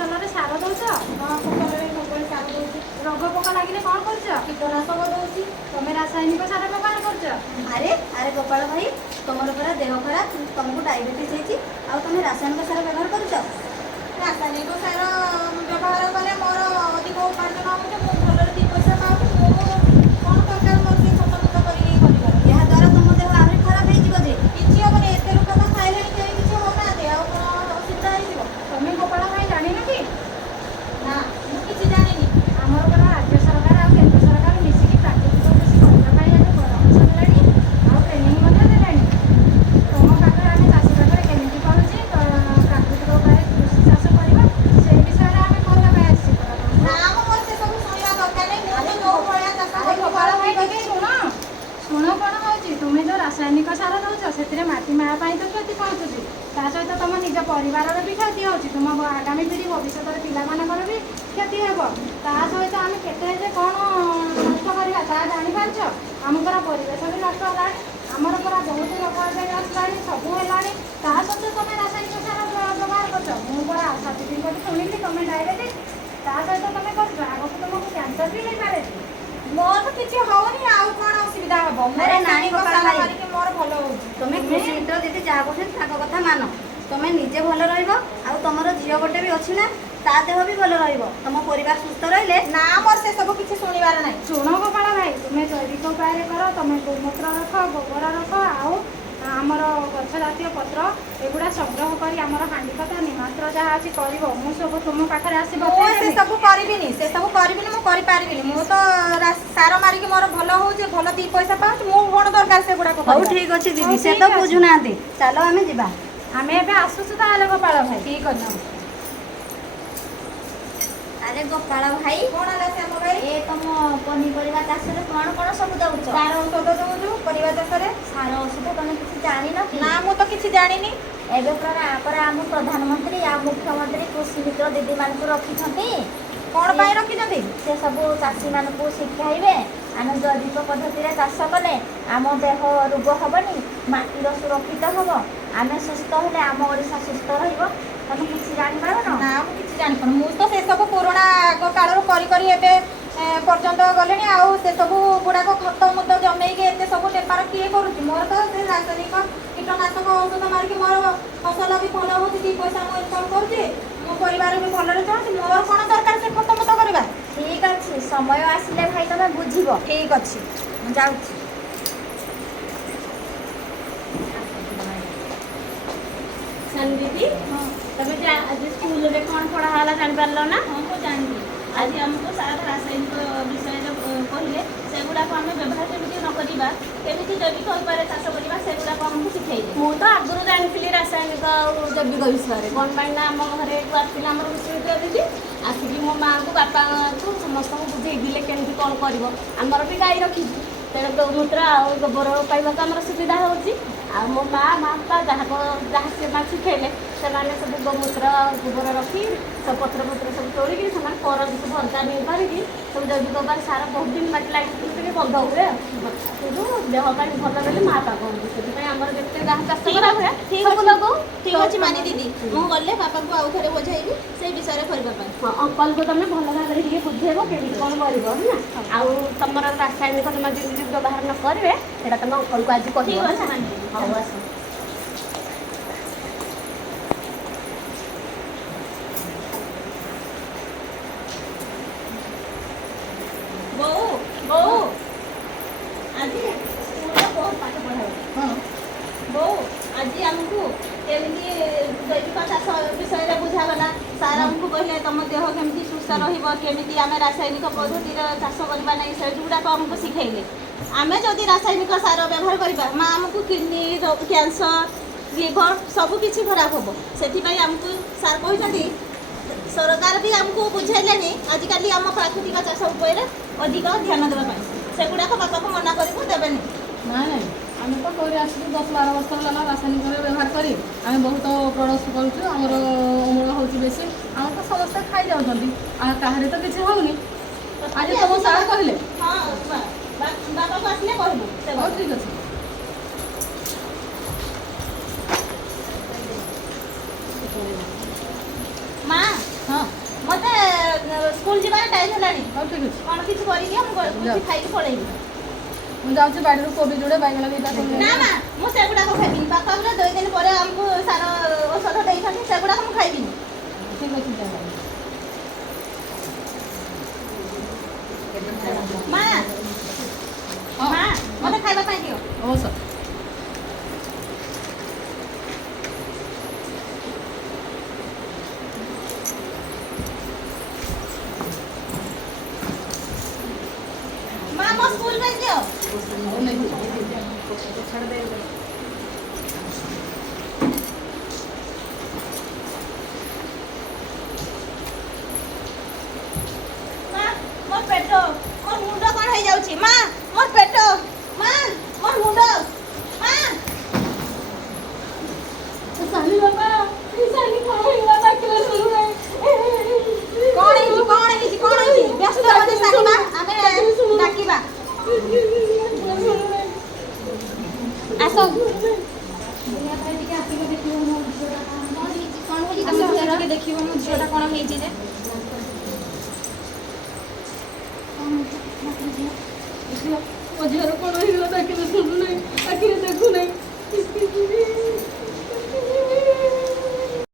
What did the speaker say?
ଫସଲରେ ସାର ଦଉଛ? ହଁ ଫସଲରେ ସବୁବେଳେ ସାର ଦଉଛି। ରୋଗ ପୋକ ଲାଗିଲେ କଣ କରୁଛ? କୀଟନାଶକ ଦଉଛି। ତମେ ରାସାୟନିକ ସାର ବ୍ୟବହାର କରୁଛ? ଆରେ ଆରେ ଗୋପାଳ ଭାଇ, ତମର ପରା ଦେହ ଖରାପ, ତମକୁ ଡାଇବେଟିସ୍ ହେଇଛି, ଆଉ ତମେ ରାସାୟନିକ ସାର ବ୍ୟବହାର କରୁଛ? ରାସାୟନିକ ସାର ବ୍ୟବହାର କଲେ ମୋର ଅଧିକ ଉପାର୍ଜନ ହେଉଛି, ମୁଁ ଭଲରେ 2 ପଇସା ପାଉଛି। ମୁଁ କ'ଣ ଦରକାର ମୋର ସେ ଖତ ଫତ କରିକି କରିବାର। ଏହା ଦ୍ୱାରା ତମ ଦେହ ଆହୁରି ଖରାପ ହେଇଯିବ ଯେ। କିଛି ହବନି, ଏତେ ଲୋକ ତ ଖାଇଲେଣି କେହି କିଛି ହଉନାହାନ୍ତି, ଆଉ କ'ଣ ଅସୁବିଧା ହେଇଯିବ? ତମେ ଗୋପାଳ ଭାଇ ଜାଣିନ କି? ନା ମୁଁ କିଛି ଜାଣିନି। ଆମର ପରା ରାଜ୍ୟ ସରକାର ଆଉ କେନ୍ଦ୍ର ସରକାର ମିଶିକି ପ୍ରାକୃତିକ କୃଷି କରିବା ପାଇଁ ଏବେ ପରାମର୍ଶ ଦେଲେଣି, ଆଉ ଟ୍ରେନିଂ ମଧ୍ୟ ଦେଲେଣି। ତମ ପାଖରେ ଆମେ ଚାଷୀ ପାଖରେ କେମିତି ପହଞ୍ଚି ପ୍ରାକୃତିକ ଉପାୟରେ କୃଷି ଚାଷ କରିବା ସେଇ ବିଷୟରେ ଆମେ କହିବା ପାଇଁ ଆସିଛି ପରା ତମକୁ। ନା ମୋର ସେ ସବୁ ଶୁଣିବା ଦରକାର ନାହିଁ। ମୁଁ ତ ଯୋଉ ଭଳିଆ ଚାଷ ଆରେ କରୁଛି ଗୋପାଳ ଭାଇ ଠିକ୍ ଟିକେ ଅଛି। ଶୁଣ କ'ଣ ହେଉଛି, ତୁମେ ଯେଉଁ ରାସାୟନିକ ସାର ଦେଉଛ ସେଥିରେ ମାଟି ମାଆ ପାଇଁ ତ କ୍ଷତି ପହଞ୍ଚୁଛି, ତା ସହିତ ତମ ନିଜ ପରିବାରର ବି କ୍ଷତି ହେଉଛି, ତୁମ ଆଗାମୀ ପିଢ଼ି ଭବିଷ୍ୟତରେ ପିଲାମାନଙ୍କର ବି କ୍ଷତି ହେବ। ତା ସହିତ ଆମେ କେତେ ଯେ କ'ଣ ନଷ୍ଟ କରିବା ତାହା ଜାଣିପାରୁଛ? ଆମ ପରା ପରିବେଶ ବି ନଷ୍ଟ ହେଲାଣି, ଆମର ପରା ବହୁତ ରୋଗ ଏବେ ଆସିଲାଣି, ସବୁ ହେଲାଣି, ତା ସତ୍ତ୍ୱେ ତମେ ରାସାୟନିକ ସାର ବ୍ୟବହାର କରୁଛ। ମୁଁ ପରା ଆଶା ଦିଦିଙ୍କଠୁ ଶୁଣିଲି ତମେ ଡାଇବେଟିସ୍, ତା ସହିତ ତମେ କରୁଛ, ଆଗକୁ ତମକୁ କ୍ୟାନ୍ସର ବି ହେଇପାରେ। ମୋର ତ କିଛି ହଉନି, ଆଉ କ'ଣ ଅସୁବିଧା ହବ? ମୋର ଆରେ ନାଇଁ ରାସାୟନିକ ଗୋପାଳ ସାର ଭାଇ। ମାରିକି ମୋର ଭଲ ହଉଛି। ତମେ କୃଷି ମିତ୍ର ଦିଦି ଯାହା କହୁଛନ୍ତି ତାଙ୍କ କଥା ମାନ। ତମେ ନିଜେ ଭଲ ରହିବ, ଆଉ ତମର ଝିଅ ଗୋଟେ ବି ଅଛି ନା, ତା ଦେହ ବି ଭଲ ରହିବ। ତମ ପରିବାର ସୁସ୍ଥ ରହିଲେ। ନା ମୋର ସେ ସବୁ କିଛି ଶୁଣିବାର ନାହିଁ। ଶୁଣ ଗୋପାଳ ଭାଇ, ତୁମେ ଜୈବିକ ଉପାୟରେ କର, ତମେ ଗୋମୂତ୍ର ରଖ, ଗୋବର ରଖ, ଆଉ ଆମର ଗଛ ଜାତୀୟ ପତ୍ର ଏଗୁଡ଼ା ସଂଗ୍ରହ କରି ଆମର ହାଣ୍ଡି କଥା ନିମାତ୍ର ଯାହା ଅଛି କରିବ। ମୁଁ ସବୁ ତୁମ ପାଖରେ ଆସି ମୁଁ ସେ ସବୁ କରିବିନି, ମୁଁ କରିପାରିବିନି। ମୁଁ ତ ସାର ମାରିକି ମୋର ଭଲ ହଉଛି, ଭଲ 2 ପଇସା ପାଉଛି। ମୁଁ କ'ଣ ଦରକାର ସେଗୁଡ଼ାକ ହଉ କରିବା? ଠିକ୍ ଅଛି ଦିଦି, ହଉ, ସେ ଠିକ୍ ତ ଅଛି। ବୁଝୁନାହାନ୍ତି। ଚାଲ ଆମେ ଯିବା। ଆମେ ଏବେ ଆସୁଛୁ ତାହେଲେ ଗୋପାଳ ଭାଇ। ଠିକ୍ ଅଛି। ଆରେ ଗୋପାଳ ଭାଇ, କ'ଣ ହେଲା ଶ୍ୟାମ ଭାଇ? ଏ ତମ ପନିପରିବା ଚାଷରେ କ'ଣ କ'ଣ ସବୁ ଦଉଛ? ସାର ଔଷଧ ଦଉଛୁ ପରିବା ଚାଷରେ। ସାର ଔଷଧ ତମେ କିଛି ଜାଣିନ କି? ନା ମୁଁ ତ କିଛି ଜାଣିନି। ଏବେ ପରା ଆମ ପ୍ରଧାନମନ୍ତ୍ରୀ ଆଉ ମୁଖ୍ୟମନ୍ତ୍ରୀ କୃଷି ମିତ୍ର ଦିଦିମାନଙ୍କୁ ରଖିଛନ୍ତି। କ'ଣ ପାଇଁ ରଖିଛନ୍ତି? ସେ ସବୁ ଚାଷୀମାନଙ୍କୁ ଶିଖାଇବେ, ଆମେ ଜୈବିକ ପଦ୍ଧତିରେ ଚାଷ କଲେ ଆମ ଦେହ ରୋଗ ହେବନି, ମାଟିର ସୁରକ୍ଷିତ ହେବ, ଆମେ ସୁସ୍ଥ ହେଲେ ଆମ ଓଡ଼ିଶା ସୁସ୍ଥ ରହିବ। ତମେ କିଛି ଜାଣିପାରୁନ? ନା ମୁଁ କିଛି ଜାଣିପାରୁନି। ମୁଁ ତ ସେସବୁ ପୁରୁଣା ଆଗ କାଳରୁ କରି ଏବେ ପର୍ଯ୍ୟନ୍ତ ଗଲେଣି, ଆଉ ସେସବୁ ଗୁଡ଼ାକ ଖତ ମୁତ ଜମେଇକି ଏତେ ସବୁ ବେପାର କିଏ କରୁଛି? ମୋର ତ ସେ ରାସାୟନିକ କୀଟନାଶକ ଔଷଧ ମାରିକି ମୋର ଫସଲ ବି ଭଲ ହେଉଛି, 2 ପଇସା ମୁଁ ଇନକମ୍ କରୁଛି, ମୋ ପରିବାର ବି ଭଲରେ ଚଳୁଛି। ମୋର କ'ଣ ଦରକାର ସେ ଖତ ମୁତ କରିବା? ଠିକ୍ ଅଛି, ସମୟ ଆସିଲେ ଭାଇ ତମେ ବୁଝିବ। ଠିକ୍ ଅଛି, ମୁଁ ଯାଉଛି। ସାନ ଦିଦି, ତମେ ଆଜି ସ୍କୁଲରେ କ'ଣ ପଢ଼ା ହେଲା ଜାଣିପାରିଲ ନା? ହଁ ମୁଁ ଜାଣିଲି। ଆଜି ଆମକୁ ସାର ରାସାୟନିକ ବିଷୟରେ କହିଲେ, ସେଗୁଡ଼ାକ ଆମେ ବ୍ୟବହାର କେମିତି ନ କରିବା, କେମିତି ଜୈବିକ ଉପାୟରେ ଚାଷ କରିବା, ସେଗୁଡ଼ାକ ଆମକୁ ଶିଖେଇଲେ। ମୁଁ ତ ଆଗରୁ ଜାଣିଥିଲି ରାସାୟନିକ ଆଉ ଜୈବିକ ବିଷୟରେ। କ'ଣ ପାଇଁ ନା ଆମ ଘରେ ଆସିଥିଲା ଆମର କୃଷି ଦିଦି, ଆସିକି ମୋ ମାଆଙ୍କୁ ବାପାଙ୍କୁ ସମସ୍ତଙ୍କୁ ବୁଝେଇଥିଲେ କେମିତି କ'ଣ କରିବ। ଆମର ବି ଗାଈ ରଖିଛୁ, ତେଣୁ ଗୌମୂତ୍ର ଆଉ ଗୋବର ପାଇବାକୁ ଆମର ସୁବିଧା ହେଉଛି। ଆଉ ମୋ ମାଆ ବାପା ଯାହା ସେମାନେ ଶିଖେଇଲେ, ସେମାନେ ସବୁ ଗୋମୂତ୍ର ଗୋବର ରଖି ସବୁ ପତ୍ର ସବୁ ତୋଳିକି ସେମାନେ କରନ୍ତି, ସବୁ ଅର୍ଗାନିକ୍ କରିକି ସବୁ ଜୈବିକ ଉପାୟରେ ସାର ବହୁତ ଦିନ ମାଟି ଲାଗିକି ଟିକେ ବନ୍ଧ ହୁଏ। କିନ୍ତୁ ଦେହ ପାଇଁ ଭଲ ବୋଲି ମା ବାପା କହନ୍ତି। ସେଥିପାଇଁ ଆମର ଯେତେ ଯାହା ଚାଷ କରା ହୁଏ ସବୁ ଲଗାଉ। ଠିକ୍ ଅଛି ମାନି ଦିଦି, ମୁଁ ଗଲେ ବାପାଙ୍କୁ ଆଉ ଥରେ ବୁଝେଇବି ସେଇ ବିଷୟରେ କରିବା ପାଇଁ। ହଁ, ଅଙ୍କଲକୁ ତମେ ଭଲ ଭାବରେ ଟିକେ ବୁଝେଇବ କେମିତି କ'ଣ କରିବ ହେଲା। ଆଉ ତମର ରାସାୟନିକ ତମେ ଯେମିତି ବ୍ୟବହାର ନ କରିବେ ସେଇଟା ତମେ ଅଙ୍କଲକୁ ଆଜି କହିବ। ଠିକ୍ ଅଛି ମାନି ଦିଦି। ହଉ ଆସ। ବୋଉ ବୋଉ ଆଜି ସ୍କୁଲରେ ବହୁତ ପାଠ ପଢ଼ା ହେଉଛି। ବୋଉ ଆଜି ଆମକୁ କେମିତି ଜୈବିକ ଚାଷ ବିଷୟରେ ବୁଝାଗଲା। ସାର୍ ଆମକୁ କହିଲେ ତମ ଦେହ କେମିତି ସୁସ୍ଥ ରହିବ, କେମିତି ଆମେ ରାସାୟନିକ ପଦ୍ଧତିରେ ଚାଷ କରିବା ନାହିଁ, ସେଗୁଡ଼ାକ ଆମକୁ ଶିଖେଇଲେ। ଆମେ ଯଦି ରାସାୟନିକ ସାର ବ୍ୟବହାର କରିବା, ମା' ଆମକୁ କିଡ଼ନୀ କ୍ୟାନ୍ସର, ଲିଭର ସବୁକିଛି ଖରାପ ହେବ। ସେଥିପାଇଁ ଆମକୁ ସାର୍ କହିଛନ୍ତି, ସରକାର ବି ଆମକୁ ବୁଝାଇଲେଣି ଆଜିକାଲି ଆମ ପ୍ରାକୃତିକ ଚାଷ ଉପରେ ଅଧିକ ଧ୍ୟାନ ଦେବା ପାଇଁ। ସେଗୁଡ଼ାକ ବାପାକୁ ମନା କରିବୁ ଦେବେନି। ନାଇଁ ଆମେ ତ କରି ଆସିଛୁ 10-12 ବର୍ଷ ହେଲା ରାସାୟନିକ ବ୍ୟବହାର କରି ଆମେ ବହୁତ ପ୍ରଡକ୍ଟ କରୁଛୁ। ଆମର ଅମଳ ହେଉଛି ବେଶୀ, ଆମର ତ ସମସ୍ତେ ଖାଇଯାଉଛନ୍ତି, ଆଉ କାହାରି ତ କିଛି ହେଉନି। ଆଜି ତମ ସାର୍ କହିଲେ? ହଁ, ବାପାକୁ ଆସିଲେ କହିବୁ। ହଉ ଠିକ୍ ଅଛି। ମା' ହଁ ସ୍କୁଲ ଯିବାର ଟାଇମ୍ ହେଲାଣି। ହଉ ଠିକ୍ ଅଛି କ'ଣ କିଛି କରିଦିଅ ମୁଁ କିଛି ଖାଇକି ପଳେଇବି। ମୁଁ ଯାଉଛି ବାଡ଼ିରୁ କୋବି ଯୋଡ଼େ ବାଇଗଣ ଦୁଇଟା କୋବି ନା ମା ମୁଁ ସେଗୁଡ଼ାକ ଖାଇବିନି। ବାପା ପୁରା 2 ଦିନ ପରେ ଆମକୁ ସାର ଔଷଧ ଦେଇଛନ୍ତି, ସେଗୁଡ଼ାକ ମୁଁ ଖାଇବିନି। ଠିକ୍ ଅଛି ତାହେଲେ ମା ମା ମୋତେ ଖାଇବା ପାଇଁ ଦିଅ। ହଉ ସାର୍ ମା ମୋ ସ୍କୁଲ ପାଇଁ ଦିଅ। ହଉ ନେଇକି ମା ମୋର ପେଟ ମୋର ମୁଣ୍ଡ କ'ଣ ହେଇଯାଉଛି। ମା ମୋର ପେଟ ମା ମୋର ମୁଣ୍ଡ ମା ସାନି ବାପା ସାନି କ'ଣ ହେଇଗଲା ଡାକିଲେ ଶୁଣୁନାହିଁ କ'ଣ ହେଇଛି ବ୍ୟସ୍ତ ହେବନି ସାନି ମା, ଆମେ ଡାକିବା। ଆସ ଟିକେ ଆସିକି ଦେଖିବ ମୋ ଝିଅଟା କ'ଣ ହେଇଛି ତମ ଝିଅଟା ଟିକେ ଦେଖିବ ମୋ ଝିଅଟା କ'ଣ ହେଇଛି ଯେ ମୋ ଝିଅର କ'ଣ ହେଇଗଲା ଡାକିଲେ ଶୁଣୁନାହିଁ